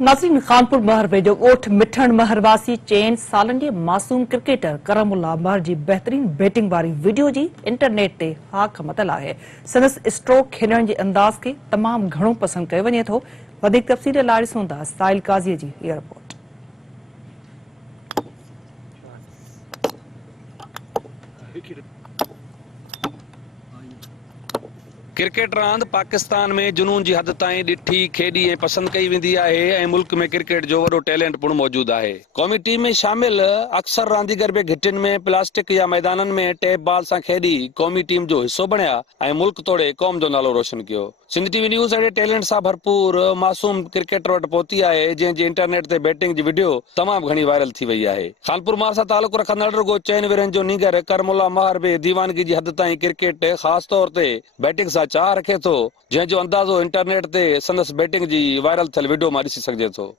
नाज़रीन, खानपुर महर वेझो ॻोठ मिठण महरवासी चइनि सालनि जे मासूम क्रिकेटर करमुल्ला महर जी बहितरीन बैटिंग वारी वीडियो जी इंटरनेट ते हाक मतल आहे। संदसि स्ट्रोक खेॾण जे अंदाज़ खे तमामु घणो पसंदि कयो वञे थो। वधीक तफ़सील लाइ ॾिसूं था साहिल काज़ीअ जी इहा रिपोर्ट। क्रिकेट रांदि पाकिस्तान में जुनून जी हद ताईं ॾिठी खेॾी ऐं पसंदि कई वेंदी आहे ऐं मुल्क में क्रिकेट जो वॾो टैलेंट पिणु मौजूदु आहे। क़ौमी टीम में शामिल अक्सर रांदीगर बि घिटियुनि में प्लास्टिक या मैदाननि में टेप बॉल सां खेॾी क़ौमी टीम जो हिसो बणिया ऐं मुल्क तोड़े क़ौम जो नालो रोशन कयो। सिंध टीवी न्यूज़ अहिड़े टैलेंट सां भरपूर मासूम क्रिकेटर वटि पहुती आहे जंहिंजी इंटरनेट ते बैटिंग जी वीडियो तमामु घणी वायरल थी वई आहे। खानपुर मार सां तालुक रखंदड़ रुगो चइनि वेरनि जो नीगर करमुल्ला महर बि दीवानगी जी हद ताईं क्रिकेट ख़ासि तौर ते बैटिंग सां चाह रखे थो, जंहिंजो अंदाज़ो इंटरनेट ते संदसि बैटिंग जी वायरल थियल वीडियो मां ॾिसी सघिजे थो।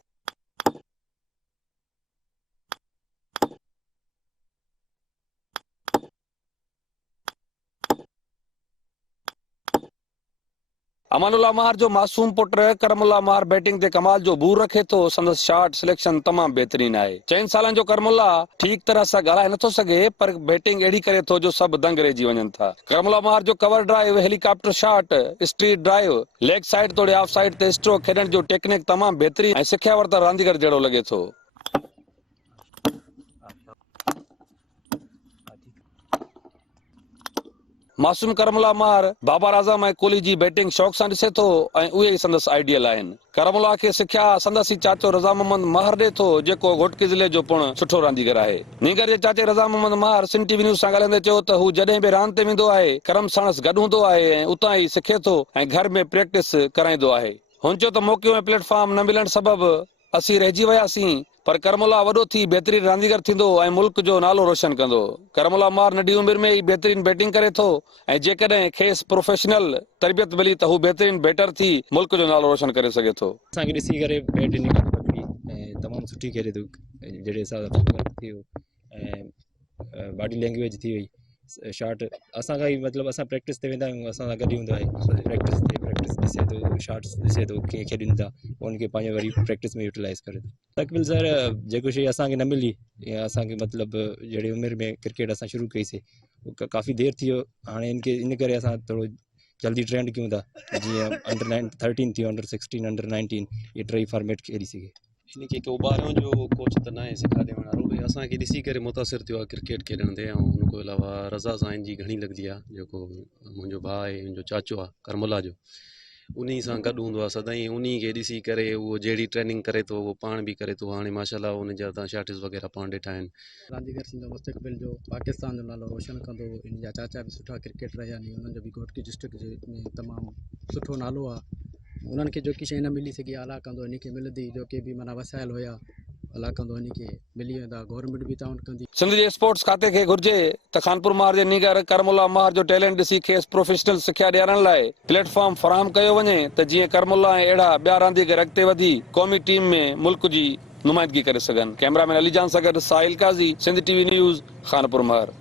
अमानुल्ला महर जो मासूम पुट करमुल्ला महर बैटिंग ते कमाल जो बूर रखे थो। संदसि शॉट सिलेक्शन तमामु बहितरीन आहे। 4 सालनि जो करमुल्ला ठीक तरह सां ॻाल्हाए नथो सघे, पर बैटिंग अहिड़ी करे थो जो सभु दंग रहिजी वञनि था। करमुल्ला महर जो cover drive, helicopter shot, street drive, leg side तोड़े ऑफ साइड ते स्ट्रोक खेॾण जो टेक्निक तमामु बहितरीन ऐं सिखिया वरिता रांदीगर जहिड़ो लॻे थो। मासूम करमुल्ला महर बाबर आज़म ऐं कोहली जी बैटिंग शौक़ सां ॾिसे थो ऐं उहे ई संदसि आइडियल आहिनि। करमुल्ला खे सिखिया संदसि चाचो रज़ा मोहम्मद महर ॾे थो, जेको घोटकी ज़िले जो पिणु सुठो रांदीगर आहे। नीगर जे चाचे रज़ा मोहम्मद महर सिंध टीवी न्यूज़ सां ॻाल्हाईंदे चयो त हू जॾहिं बि रांदि ते वेंदो आहे करम साणसि गॾु हूंदो आहे ऐं उतां ई सिखे थो ऐं घर में प्रैक्टिस कराईंदो आहे। हुन चयो त मौक़ियो ऐं प्लेटफॉर्म न मिलण सबबि असीं रहिजी वियासीं, पर करमुल्ला वॾो थी बहितरीन रांदीगर थींदो ऐं मुल्क जो नालो रोशन कंदो। करमुल्ला महर नंढी उमिरि में ई बहितरीन बैटिंग करे थो ऐं जेकॾहिं खेसि प्रोफेशनल तरबियत मिली त हू बहितरीन बैटर थी मुल्क जो नालो रोशन करे सघे थो। असांखे ॾिसी करे बैटिंग ऐं तमामु सुठी खेॾे थो, जहिड़े हिसाब सां थियो ऐं बॉडी लैंग्वेज थी वई, शॉट असांखां ई मतिलबु असां प्रैक्टिस ते वेंदा आहियूं, असां सां गॾु ई हूंदो आहे। प्रैक्टिस ॾिसे थो, शॉट्स ॾिसे थो कीअं खेॾनि था, उनखे पंहिंजे वरी प्रैक्टिस में यूटिलाइज़ करे थो। तकबिल सर, जेको शइ असांखे न मिली या असांखे मतिलबु जहिड़ी उमिरि में क्रिकेट असां शुरू कईसीं काफ़ी देरि थी वियो, हाणे इन करे असां थोरो जल्दी ट्रेंड कयूं था, जीअं अंडर 13 थियो, अंडर 16, अंडर 19 ये टई फॉर्मेट खेॾी सघे। इनखे को ॿारनि जो कोच त न आहे सेखारे ॾियण वारो, भई असांखे ॾिसी करे मुतासिर थियो आहे क्रिकेट खेॾण ते। ऐं हुन खां अलावा रज़ा साईं जी घणी लॻंदी आहे, जेको मुंहिंजो भाउ आहे, मुंहिंजो चाचो आहे करमुल्ला जो, उन सां गॾु हूंदो आहे सदाईं। उन खे ॾिसी करे उहो जहिड़ी ट्रेनिंग करे थो उहो पाण बि करे थो। हाणे माशाल्लाह उन जा तव्हां शॉट्स वग़ैरह पाण ॾिठा आहिनि। रांदीगर थींदो, मुस्तक़बिल जो पाकिस्तान जो नालो रोशन कंदो। इन जा चाचा बि सुठा क्रिकेटर रहिया आहिनि, उन्हनि जो बि घोटकी डिस्ट्रिक्ट में तमामु सुठो नालो आहे। उन्हनि खे जेकी शइ न मिली सघी अला कंदो, इनखे मिलंदी, जेके बि माना वसायल हुया अला कंदो, इनखे मिली वेंदा। गवर्नमेंट बि ताउन कंदी। सिंध जे स्पोर्ट्स खाते खे घुर्जे त खानपुर महर जे नीगर करमुल्ला महर जो टैलेंट ॾिसी खेसि प्रोफेशनल सिखिया ॾियारण लाइ प्लेटफॉर्म फराहम कयो वञे त जीअं करमुल्ला ऐं अहिड़ा ॿिया रांदीगर अॻिते वधी क़ौमी टीम में मुल्क जी नुमाइंदगी करे सघनि। कैमरामैन अलीजान सां गॾु साहिल काज़ी, सिंध टीवी न्यूज़, खानपुर महर।